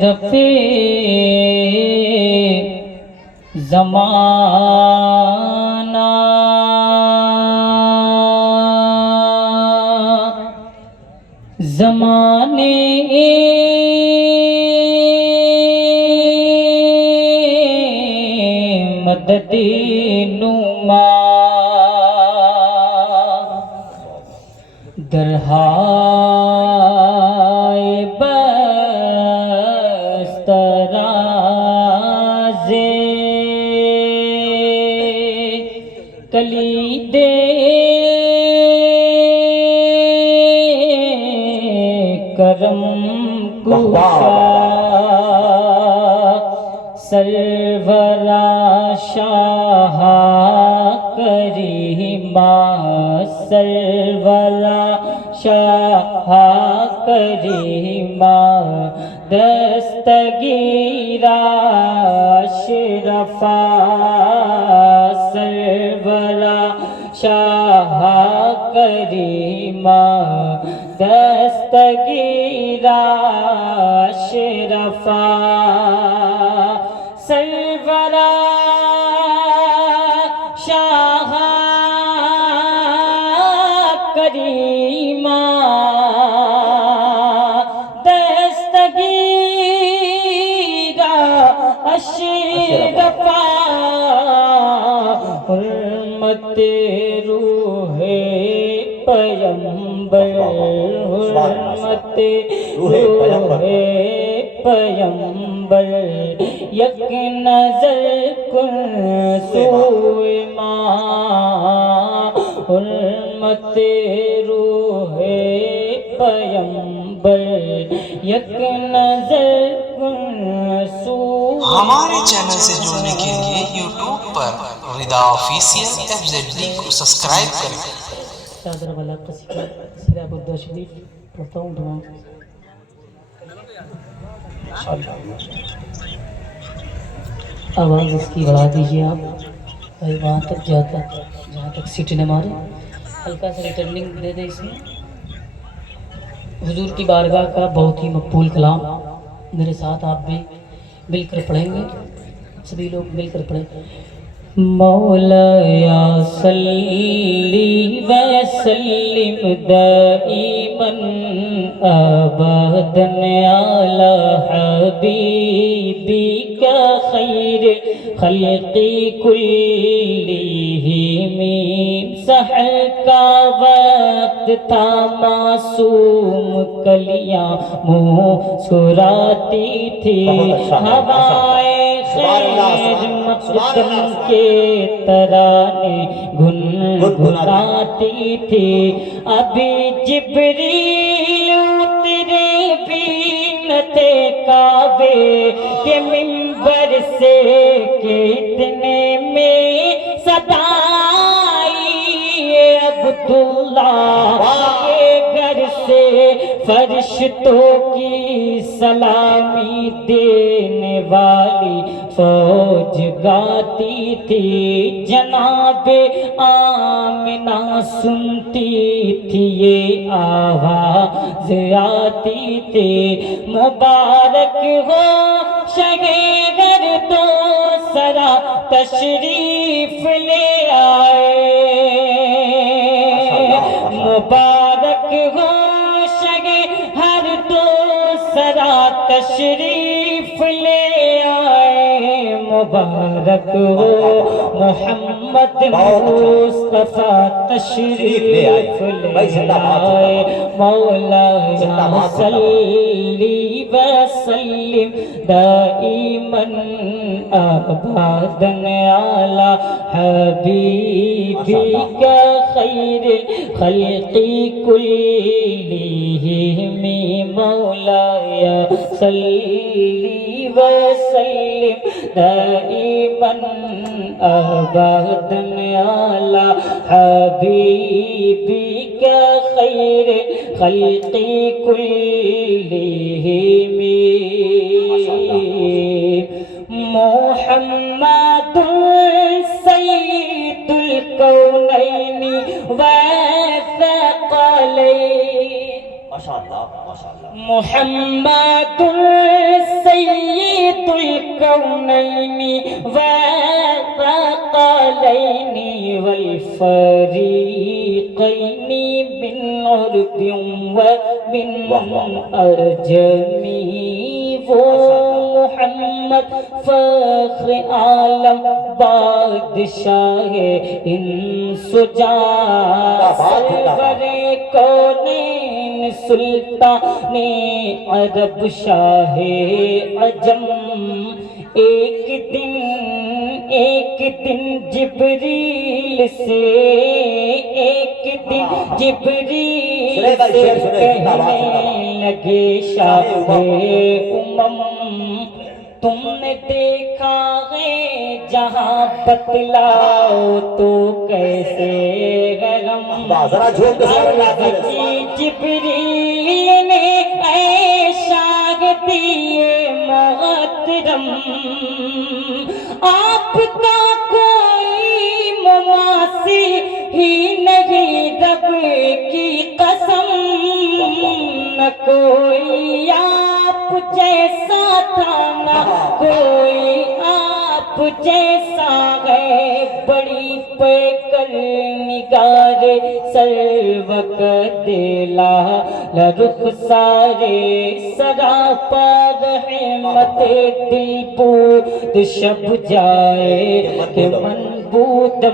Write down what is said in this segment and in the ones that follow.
دفے زمانہ زمانے مدد نما درہائے بسترازے کلیدے کرم کوشا سرورا شاہ کریمہ سرورا شاہ کریمہ دستگیرہ اشرفا سرورا شاہ کریمہ دستگیرہ اشرفا سرورا شاہ کریمہ دستگیرہ اشرفا حرمت روح پیغمبر حرمت روح پیغمبر یک نظر کن سوئے ماں حرمت روح پیغمبر یک نظر کن سوئے ہمارے چینل سے جڑنے کے لیے یوٹیوب پر ردا آفیسیل FZD کو سبسکرائب کریں۔ چادر والا قصیدہ بدہ شریف پڑھتا ہوں دعا آواز اس کی بڑھا دیجیے آپ وہاں تک جاتا جہاں تک سیٹ نہ مارے ہلکا سا ریٹرننگ دے دیں اس میں حضور کی بارگاہ کا بہت ہی مقبول کلام میرے ساتھ آپ بھی مل کر پڑھیں گے سبھی لوگ مل کر پڑھیں مولایا صلی وسلم دائما ابدا علی حبیبک خیر خلق کلہم سحر کا وقت تھا معصوم کلیاں مسکراتی تھی ہوائے خیر مقدم کے ترانے گنگناتی تھی ابھی جبریل اترے بھی نہ تھے کعبے کے منبر سے کہ اتنے میں صدا عبداللہ کے گھر سے فرشتوں کی سلامی دینے والی فوج گاتی تھی جناب آمنہ سنتی تھی یہ آواز آتی تھی مبارک ہو شہر تو سرا تشریف لے آئے مبارک ہو شہر تو سرا تشریف لے آئے مبارک ہو محمد مصطفیٰ تشریف لے آئے مولانا صلی وسلم دائما ابدا علی حبیبک خیر خلق کلہم مولایا صلی وسلم دائما ابدا علی حبیبک خیر خلق کلہم محمد سید الکونین والثقلین ماشاءاللہ ماشاءاللہ محمد سید الکونین والثقلین والفریقین من عرب ومن عجم وہ محمد فخر عالم بادشاہ انس و جان سرور کونین سلطان عرب شاہ عجم ایک دن جبریل سے جبریل سے کہنے لگے شاہ امم تم نے دیکھا ہے جہاں بتلاؤ تو کیسے غم جبریل نے اے شاہ دیے محترم آپ کا کوئی مماثل ہی نہیں رب کی قسم نہ کوئی آپ جیسا تھا نہ کوئی آپ جیسا ہے بڑی پیکر نگار سروک دیلا لرخ سارے سراپا رحمت دل بود شب جائے کہ منبود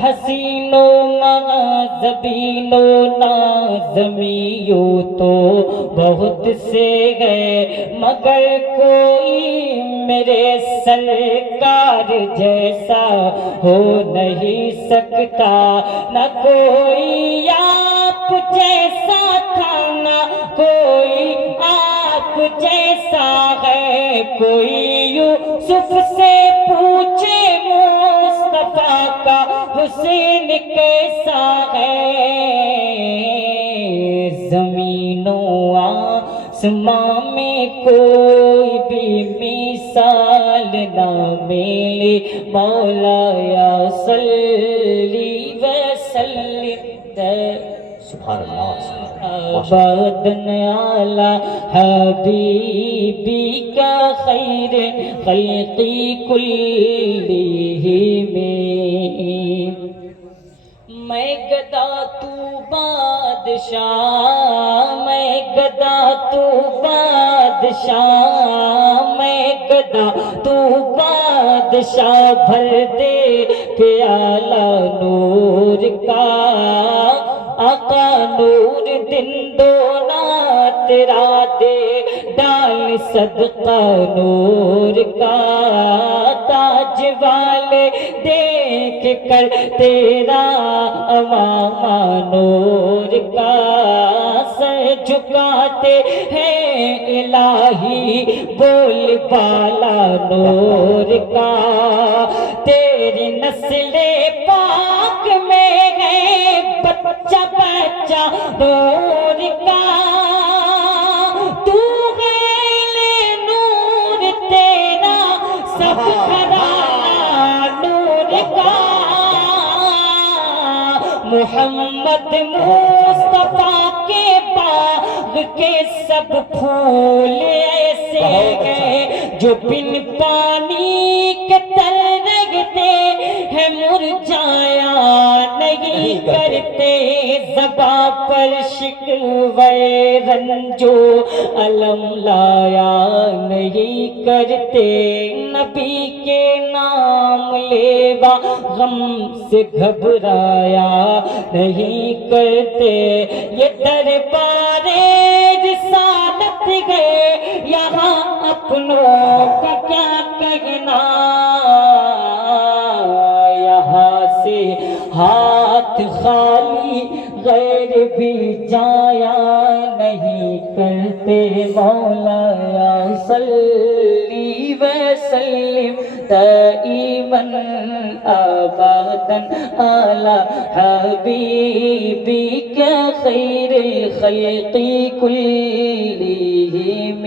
حسینوں نازبینوں نازمیوں تو بہت سے گئے مگر کوئی میرے سرکار جیسا ہو نہیں سکتا نہ کوئی آپ جیسا تھا نہ کوئی آپ جیسا ہے کوئی یوسف سے پوچھے مصطفیٰ کا حسین کیسا ہے زمین و آسمان میں کوئی بھی مثال نہ ملے مولا یا صلی وسلم سبحان اللہ آبادن علی حبیبی کا خیر خلقی کلہم میں گدا تو بادشاہ میں گدا تو بادشاہ میں گدا تو بادشاہ بھر دے پیالہ نور کا آقا نور دن دونا تیرا دے ڈال صدقہ نور کا تاج والے دیکھ کر تیرا امامہ نور کا سر جھکاتے ہیں الہی بول بالا نور کا تیری نسل پاک میں ہے بچہ بچہ نور کا تو ہے نور تیرا سب گھرانہ نور کا محمد مصطفیٰ کے باغ کے سب پھول ایسے ہیں جو بن پانی کے تل رگتے ہیں مرجھایا نہیں کرتے زباں پر شکوے رنجو علم لایا نہیں کرتے نبی کے نام لیوا غم سے گھبرایا نہیں کرتے یہ دربار رسالت گئے یہاں اپنوں کا کیا کہنا یہاں سے ہاتھ خالی غیر بھی جایا نہیں کرتے مولا یا صلی وسلم دائما ابدا علی حبیبک خیر الخلق کلہم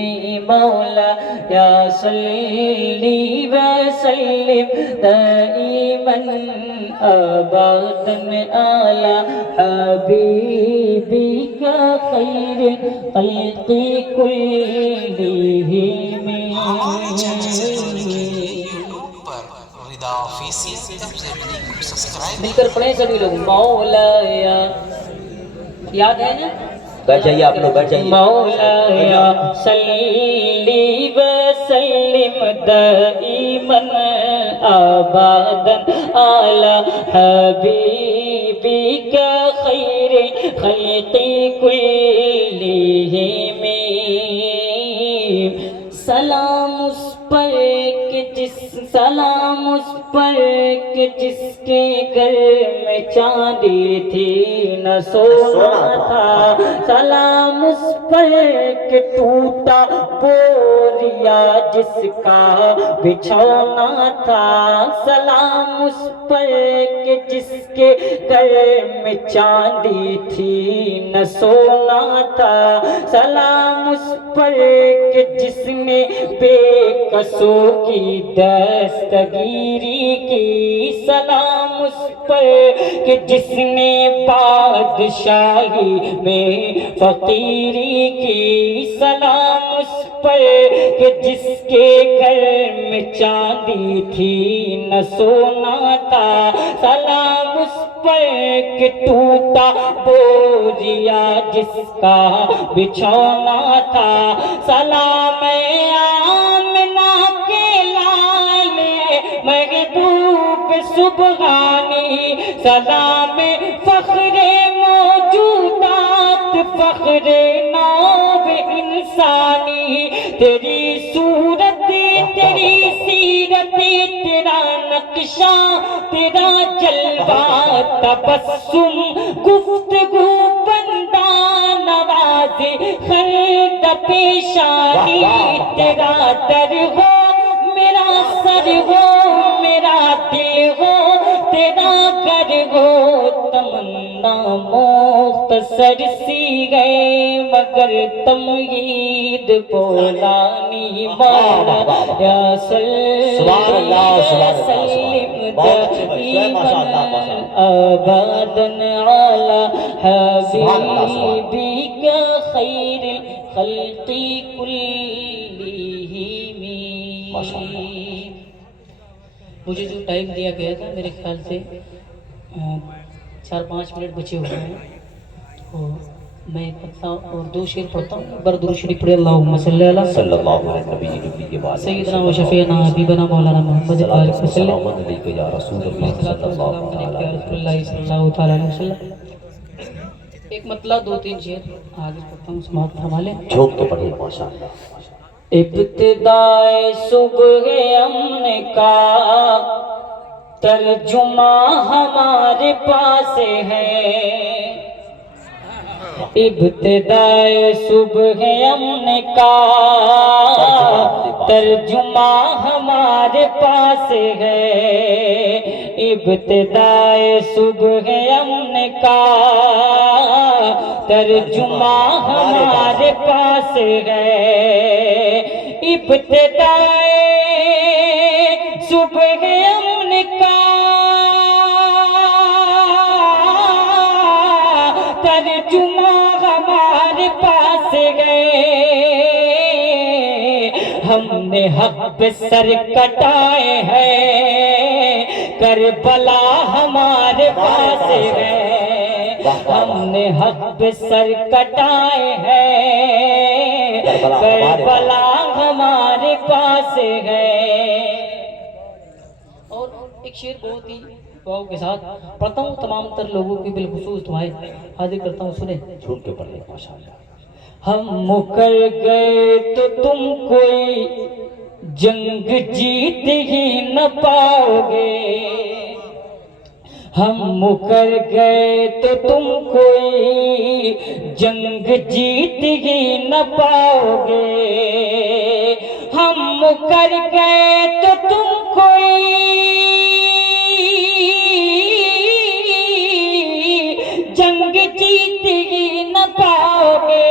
مولا یا صلی وسلم دائما ابدا علی حبیبک کا خیر خلق کلہم ہمارے چینل سے جڑنے کے لیے یوٹیوب پر ردا آفیشیل FZD کو سبسکرائب مل کر پڑھیں سبھی لوگ مولایا یاد ہے نا بیٹھ جائیے آپ لوگ بیٹھ جائیے مولایا صلی وسلم دائما ابدا علی حبیبک خیر خلق کلہم سلام اس پر کہ جس کے گھر میں چاندی تھی نہ سونا تھا سلام اس پر کہ ٹوٹا بوریا جس کا بچھونا تھا سلام اس پر کہ جس کے گھر میں چاندی تھی نہ سونا تھا سلام اس پر کہ جس نے بے قصوں کی دستگیری کی سلام اس پر کہ جس نے بادشاہی میں فقیری کی سلام اس پر کہ جس کے گھر میں چاندی تھی نہ سونا تھا سلام اس پر کہ ٹوٹا بوریا جس کا بچھونا تھا سلام آمنہ کے لال محبوب سبحانی سلام فخر موجودات فخر نوع انسانی تیری صورت تیری سیرت تیرا نقشہ تیرا جلوہ تبسم گفتگو بندہ نوازی خلد پیشانی تیرا در ہو میرا سر ہو میرا دل ہو تیرا گھر ہو تمنا مختصر سی گئے مگر تمہید بولانی مولا یا سلم دائما ابدا علی حبیبک خیر الخلق کلہم مجھے جو ٹائم دیا گیا تھا میرے خیال سے 4-5 منٹ بچے ہوئے ہیں اور میں ایک پتلا اور 2 شعر پڑھتا ہوں ایک بار درود شریف پڑھے اللہم صلی اللہ صلی اللہ علیہ نبی سیدنا و شفیعنا حبیبنا مولانا محمد بارک وسلم سلامت علیکہ یا رسول اللہ صلی اللہ علیہ وسلم ایک مطلع 2-3 شعر آگے پڑھتا ہوں سماعت فرما لیں جھوک تو پڑھیں ماشاءاللہ ابتدائے صبح امن کا ترجمہ ہمارے پاس ہے ابتدائے صبح امن کا ترجمہ ہمارے پاس ہے ابتدائے صبح امن کا ترجمہ ہمارے پاس ہے ابتدائے صبح امن کا ترجمہ ہمارے پاس گئے ہم نے حق پہ سر کٹائے ہیں کربلا ہمارے پاس ہے ہم نے حق پہ سر کٹائے ہیں کربلا ہمارے پاس ہے اور ایک شعر بہت ہی دعاؤں کے ساتھ پڑھتا ہوں تمام تر لوگوں کی بالخصوص دعائیں حاضر کرتا ہوں سنیں جھوک کے پڑھیں ماشاءاللہ ہم مکر گئے تو تم کوئی جنگ جیت ہی نہ پاؤ گے ہم مکر گئے تو تم کوئی جنگ جیت ہی نہ پاؤ گے ہم مکر گئے تو تم کوئی جنگ جیت ہی نہ پاؤ گے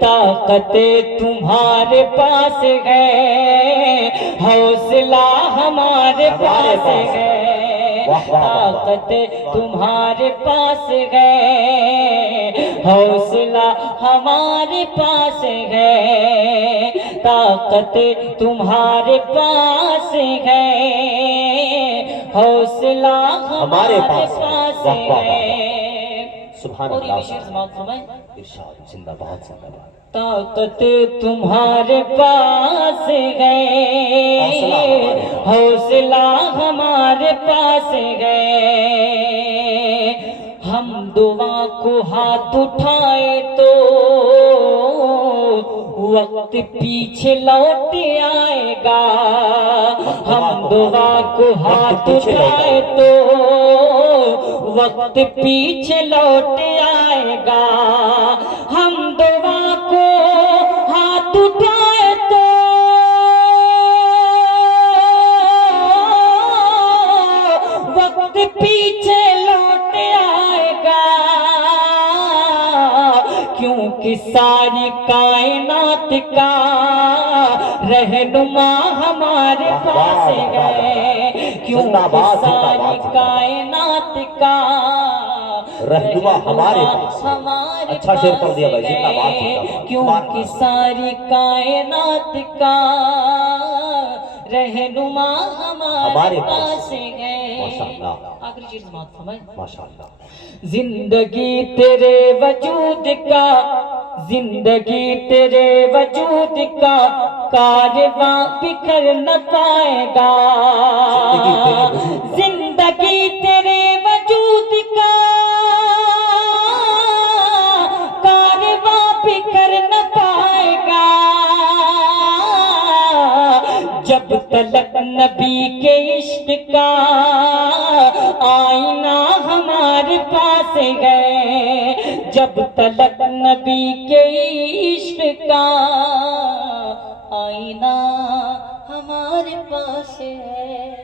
طاقت تمہارے پاس ہے حوصلہ ہمارے پاس ہے طاقت تمہارے پاس ہے، حوصلہ ہمارے پاس ہے، طاقت تمہارے پاس ہے، حوصلہ ہمارے پاس ہے۔ سبحان اور یہ اللہ، بھی شعر سماعت فرمائیں۔ ارشاد، زندہ باد زندہ باد۔ طاقت تمہارے پاس ہے، حوصلہ ہمارے پاس ہے، ہم دعا کو ہاتھ اٹھائے تو وقت پیچھے لوٹ آئے گا، ہم دعا کو ہاتھ اٹھائے تو وقت پیچھے لوٹ آئے گا، ہم دعا کو ہاتھ اٹھائے تو وقت پیچھے لوٹ آئے گا، کیونکہ ساری کائنات کا رہنما ہمارے پاس ہے، کیونکہ ساری کائنات کا رہنما ہمارے پاس ہے۔ ہمارے اچھا شعر پڑھ دیا بھائی، پاس زندہ باد ہے، زندہ باد۔ کیونکہ ساری کائنات کا رہنما ہمارے پاس ہے۔ ماشاءاللہ، آخری چیز سماعت فرمائیں۔ ماشاءاللہ۔ زندگی تیرے وجود کا، زندگی تیرے وجود کا کارواں بکھر نہ پائے گا، زندگی تیرے وجود کا کارواں بکھر نہ پائے گا، جب تلک نبی کے عشق کا آئینہ ہمارے پاس ہے، جب تلک نبی کے عشق کا آئینہ ہمارے پاس ہے۔